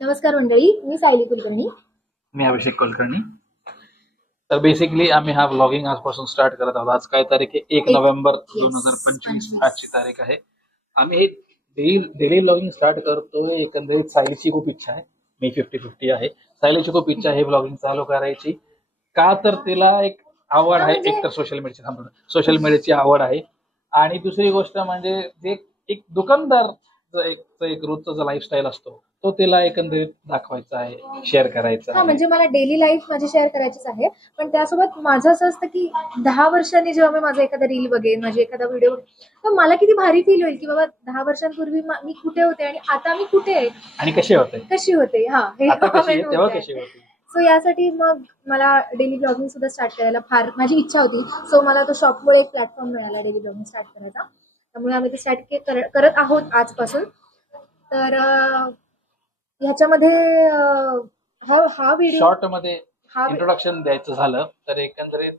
नमस्कार मंडळी, मी सायली कुलकर्णी. मी अभिषेक कुलकर्णी. तर बेसिकली आम्ही हा व्लॉगिंग आजपासून स्टार्ट करत आहोत. आज काय तारीख आहे? 1 नोव्हेंबर 2025 आजची तारीख आहे. आम्ही हे डेली व्लॉगिंग स्टार्ट करतोय. एकंदरीत सायलीची खूप इच्छा आहे, मी 50-50 आहे. सायलीची खूप इच्छा आहे व्लॉगिंग चालू करायची. का तर तिला एक आवड आहे, एक तर सोशल मीडियाची आवड आहे, आणि दुसरी गोष्ट म्हणजे जे एक दुकानदार एक रोजचा जो लाईफस्टाईल असतो तो तिला एकंदरीत दाखवायचा आहे, शेअर करायचा आहे. म्हणजे मला डेली लाईफ माझी शेअर करायचीच आहे. पण त्यासोबत माझं असं असतं की 10 वर्षांनी जेव्हा मी माझा एखादा रील बघेन, माझी एखादा व्हिडिओ, तर मला किती भारी फील होईल की बाबा 10 वर्षांपूर्वी मी कुठे होते आणि आता मी कुठे आहे आणि कशी होते तेव्हा कशी होते. सो यासाठी मग मला डेली ब्लॉगिंग सुद्धा स्टार्ट करायला फार माझी इच्छा होती. सो मला तो शॉपमुळे एक प्लॅटफॉर्म मिळाला डेली ब्लॉगिंग स्टार्ट करायचा. त्यामुळे आम्ही ते स्टार्ट करत आहोत आजपासून. तर ह्याच्यामध्ये हा व्हिडिओ शॉर्ट मध्ये इंट्रोडक्शन द्यायचं झालं तर एकंदरीत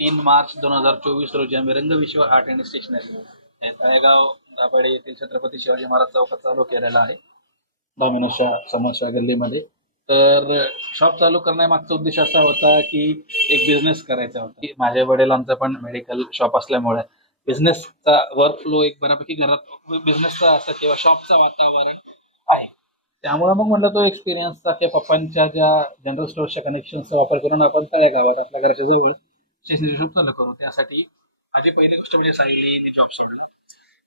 3 मार्च 2024 रोजी आम्ही Rangvishwa art and stationery Talegaon Dabhade येथील छत्रपती शिवाजी महाराज चौकात चालू केलेला आहे, डॉमिनोसच्या समोरच्या गल्लीमध्ये. तर शॉप चालू करण्यामागचा उद्देश असा होता की एक बिझनेस करायचा होता. माझ्या वडिलांचं पण मेडिकल शॉप असल्यामुळे बिझनेसचा वर्कफ्लो एक बऱ्यापैकी घरात बिझनेसचा असं किंवा शॉपचं वातावरण आहे. त्यामुळे मग म्हटलं तो एक्सपिरियन्सचा किंवा पप्पांच्या ज्या जनरल स्टोअर्सच्या कनेक्शनचा वापर करून आपण तळेगावात आपल्या घराच्या जवळ स्टेशनरी शॉप चालू करू. त्यासाठी माझी पहिली गोष्ट म्हणजे सायलीने जॉब सोडला.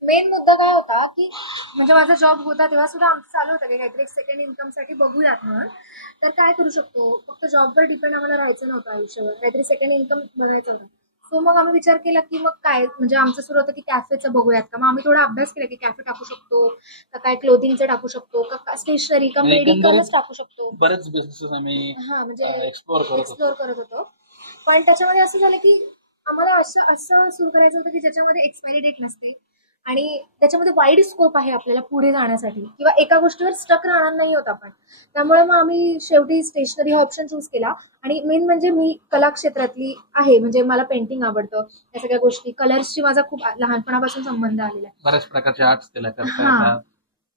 मेन मुद्दा काय होता की म्हणजे माझा जॉब होता तेव्हा सुद्धा आमचं चालू होतं की काहीतरी सेकंड इन्कम साठी बघूयात म्हणून. तर काय करू शकतो, फक्त जॉबवर डिपेंड आम्हाला राहायचं नव्हतं आयुष्यावर, काहीतरी सेकंड इन्कम बघायचं होतं. सो मग आम्ही विचार केला की मग काय म्हणजे आमचं सुरू होतं की कॅफेचं बघूयात का. मग आम्ही थोडा अभ्यास केला की कॅफे टाकू शकतो का, काय क्लोथिंगचं टाकू शकतो का, स्टेशनरी का, मेडिकलच टाकू शकतो. बरेच बिझनेसेस आम्ही म्हणजे एक्सप्लोर करत होतो. पण त्याच्यामध्ये असं झालं की आम्हाला असं सुरू करायचं होतं की ज्याच्यामध्ये एक्सपायरी डेट नसते आणि त्याच्यामध्ये वाईड स्कोप आहे आपल्याला पुढे जाण्यासाठी, किंवा एका गोष्टीवर स्टक राहणार नाही होत आपण. त्यामुळे मग आम्ही शेवटी स्टेशनरी हा ऑप्शन चूज केला. आणि मेन म्हणजे मी कला क्षेत्रातली आहे, म्हणजे मला पेंटिंग आवडतं, या सगळ्या गोष्टी, कलर्सची माझा खूप लहानपणापासून संबंध आलेला आहे. बऱ्याच प्रकारचे आर्ट्स तिला करता येतात.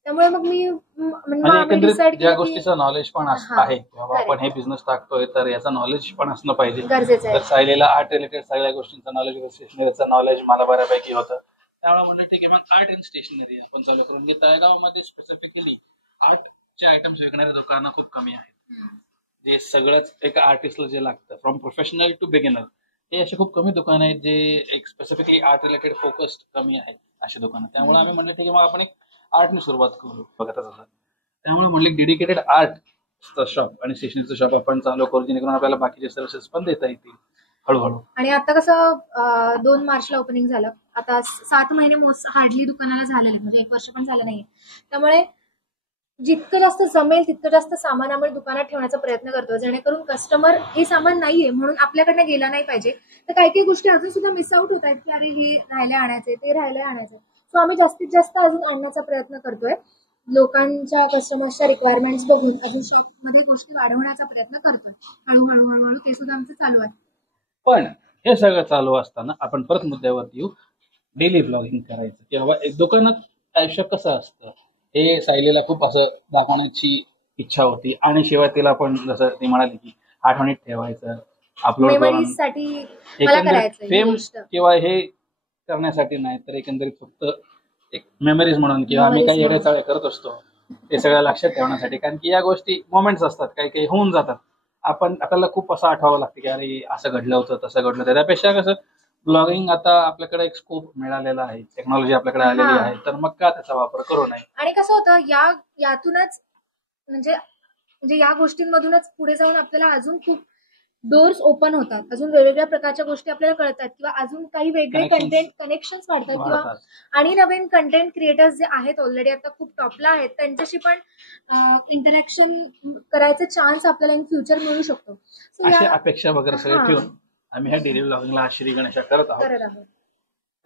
त्यामुळे मग मी डिसाइड ज्या गोष्टीचं नॉलेज पण आहे, आपण हे बिझनेस टाकतोय तर याचं नॉलेज पण असणं पाहिजे, गरजेचं आहे. तर सायलीला आर्ट रिलेटेड सगळ्या गोष्टींचं नॉलेज, स्टेशनरीचं नॉलेज मला बऱ्यापैकी होतं. त्यामुळे म्हणलं ठीक आहे, मग आर्ट अँड स्टेशनरी आपण चालू करून. म्हणजे तळेगावमध्ये स्पेसिफिकली आर्टचे आयटम्स विकणारे दुकानं खूप कमी आहेत. जे सगळंच एक आर्टिस्टला जे लागतं फ्रॉम प्रोफेशनल टू बिगिनर, हे असे खूप कमी दुकानं आहेत जे एक स्पेसिफिकली आर्ट रिलेटेड फोकस्ड कमी आहे अशी दुकानं. त्यामुळे आम्ही म्हणलं ठीक आहे, मग आपण एक आर्टने सुरुवात करू बघत असं. त्यामुळे म्हणले डेडिकेटेड आर्टचं शॉप आणि स्टेशनरीचं शॉप आपण चालू करू, जेणेकरून आपल्याला बाकीचे सर्व्हिसेस पण देता येतील हळूहळू. आणि आता कसं 2 मार्चला ओपनिंग झालं, आता 7 महिने हार्डली दुकानाला झाले आहेत, म्हणजे 1 वर्ष पण झालं नाहीये. त्यामुळे जितकं जास्त जमेल तितकं जास्त सामान आम्ही दुकानात ठेवण्याचा प्रयत्न करतो, जेणेकरून कस्टमर हे सामान नाहीये म्हणून आपल्याकडनं गेला नाही पाहिजे. तर काही काही गोष्टी अजून सुद्धा मिस आउट होत आहेत की अरे हे राहिले आणायचे, ते राहिले आणायचे. सो आम्ही जास्तीत जास्त अजून आणण्याचा प्रयत्न करतोय. लोकांच्या कस्टमर्सच्या रिक्वायरमेंट्स बघून अजून शॉपमध्ये गोष्टी वाढवण्याचा प्रयत्न करतोय हळूहळू. ते सुद्धा आमचं चालू आहे. पण हे सगळं चालू असताना आपण परत मुद्द्यावरती येऊ, डेली व्लॉगिंग करायचं किंवा एक दुकानात आयुष्य कसं असतं हे सायलीला खूप असं दाखवण्याची इच्छा होती. आणि शिवाय तिला पण जसं ती म्हणाली की आठवणीत ठेवायचं, अपलोड करून फेम किंवा हे करण्यासाठी नाही, तर एकंदरीत फक्त एक मेमरीज म्हणून किंवा आम्ही काही येडेचाळे करत असतो ते सगळं लक्षात ठेवण्यासाठी. कारण की या गोष्टी मोमेंट्स असतात, काही काही होऊन जातात, आपल्याला खूप असं आठवावं लागतं की अरे असं घडलं होतं, तसं घडलं होतं. त्यापेक्षा कसं ब्लॉगिंग आता आपल्याकडे एक स्कोप मिळालेला आहे, टेक्नॉलॉजी आपल्याकडे आलेली आहे, तर मग का त्याचा वापर करू नये. आणि कसं होतं यातूनच म्हणजे या गोष्टींमधूनच पुढे जाऊन आपल्याला अजून खूप डोर्स ओपन होतात, अजून वेगवेगळ्या प्रकारच्या गोष्टी आपल्याला कळतात, किंवा अजून काही वेगळे कनेक्शन्स वाढतात, किंवा आणि नवीन कंटेंट क्रिएटर्स जे आहेत ऑलरेडी आता खूप टॉपला आहेत त्यांच्याशी पण इंटरॅक्शन करायचा चान्स आपल्याला इन फ्युचर मिळू शकतो. अशी अपेक्षा वगैरे सगळं ठेवून आम्ही ह्या डेली व्लॉगिंगला श्री गणेशा करत आहोत.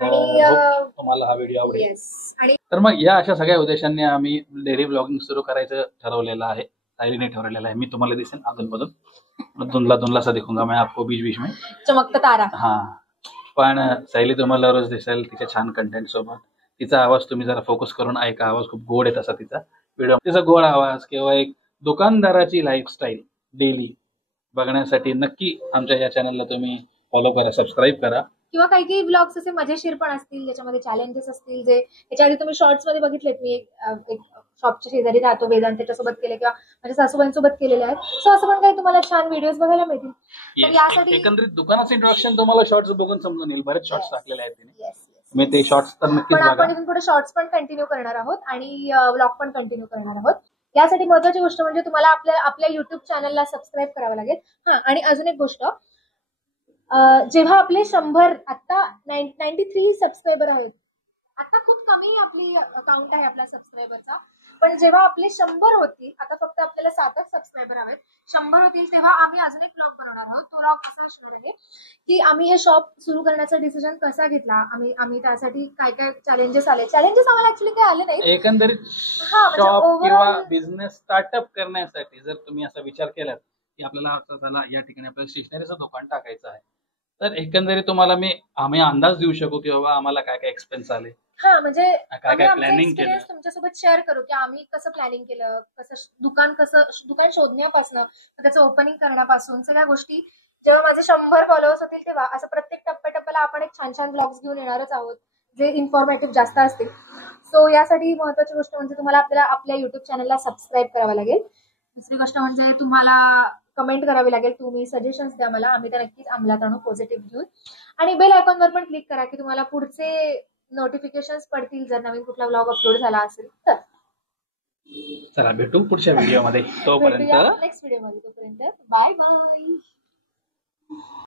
तुम्हाला हा व्हिडिओ आवडेल. तर मग या अशा सगळ्या उद्देशांनी आम्ही डेली व्लॉगिंग सुरू करायचं ठरवलेलं आहे, सायलीने ठरवलेलं आहे. मी तुम्हाला दिसेन अधूनमधून, धुंदला सा दिखूंगा मैं आपको बीच बीच में, चमकता तारा. पण सायली तुम्हाला रोज दिसेल तिच्या छान कंटेंट सोबत. तिचा आवाज तुम्ही जरा फोकस करून ऐका, आवाज खूप गोड आहे तसा तिचा व्हिडिओ, तिचा गोड आवाज किंवा एक दुकानदाराची लाईफस्टाईल डेली बघण्यासाठी नक्की आमच्या या चॅनलला तुम्ही फॉलो करा, सबस्क्राईब करा. किंवा काही काही ब्लॉग्स असे मजेशीर पण असतील, ज्याच्यामध्ये चॅलेंजेस असतील, जे याच्या आधी तुम्ही शॉर्ट्स मध्ये बघितलेत. मी एक शॉपच्या शेजारी राहतो, वेदांत त्याच्यासोबत केले किंवा माझ्या सासूबाईंसोबत केलेले आहेत. सो असं पण काही तुम्हाला छान व्हिडिओज बघायला मिळतील. तर यासाठी एकंदरीत दुकानाचं इंट्रोडक्शन तुम्हाला शॉर्ट्स बघून समजून येईल. बरेच शॉर्ट्स टाकलेले आहेत तिने. येस, मी ते शॉर्ट्स तर नक्कीच पण आपण बघा. इथून पुढे शॉर्ट्स पण कंटिन्यू करणार आहोत आणि व्लॉग पण कंटिन्यू करणार आहोत. यासाठी महत्वाची गोष्ट म्हणजे तुम्हाला आपल्या युट्यूब चॅनलला सबस्क्राईब करावं लागेल. हा, आणि अजून एक गोष्ट, जेव्हा आपले 100 आता 93 सबस्क्रायबर आहेत, आता खूप कमी आपली अकाउंट आहे आपल्या सबस्क्रायबरचा, पण जेव्हा आपले 100 होतील, आता फक्त आपल्याला 7च सबस्क्रायबर हवेत, 100 होतील तेव्हा आम्ही अजून एक ब्लॉग बनवणार आहोत. तो ब्लॉग कसा असणार आहे की आम्ही हे शॉप सुरू करण्याचा डिसिजन कसा घेतला, आम्ही त्यासाठी काय काय चॅलेंजेस आम्हाला ऍक्च्युली काही आले नाही. एकंदरीत म्हणजे शॉप किंवा overall बिझनेस स्टार्टअप करण्यासाठी जर तुम्ही असा विचार केलात की आपल्याला चला या ठिकाणी आपल्याला स्टेशनरीचं दुकान टाकायचं आहे, तर एकंदरीत तुम्हाला आम्ही अंदाज देऊ शकू की बाबा आम्हाला काय काय एक्सपेन्स आले. हा, म्हणजे काय आम्ही आमचा प्लॅनिंग एक्सपिरियन्स केलं. तुमच्यासोबत शेअर करू की आम्ही कसं प्लॅनिंग केलं, दुकान शोधण्यापासून, त्याचं ओपनिंग करण्यापासून सगळ्या गोष्टी. जेव्हा माझे 100 फॉलोअर्स होतील तेव्हा असं प्रत्येक टप्प्याटप्प्याला आपण एक छान छान ब्लॉग्स घेऊन येणारच आहोत, जे इन्फॉर्मेटिव्ह जास्त असतील. सो यासाठी महत्वाची गोष्ट म्हणजे तुम्हाला आपल्या युट्यूब चॅनलला सबस्क्राईब करावं लागेल. दुसरी गोष्ट म्हणजे तुम्हाला कमेंट करावी लागेल, तुम्ही सजेशन्स द्या मला, आम्ही त्या नक्कीच अंमलात आणू पॉझिटिव्ह घेऊन. आणि बेल आयकॉनवर पण क्लिक करा की तुम्हाला पुढचे नोटिफिकेशन्स पडतील जर नवीन कुठला ब्लॉग अपलोड झाला असेल तर. चला भेटू पुढच्या व्हिडिओमध्ये. तोपर्यंत नेक्स्ट व्हिडिओमध्ये. तोपर्यंत बाय बाय.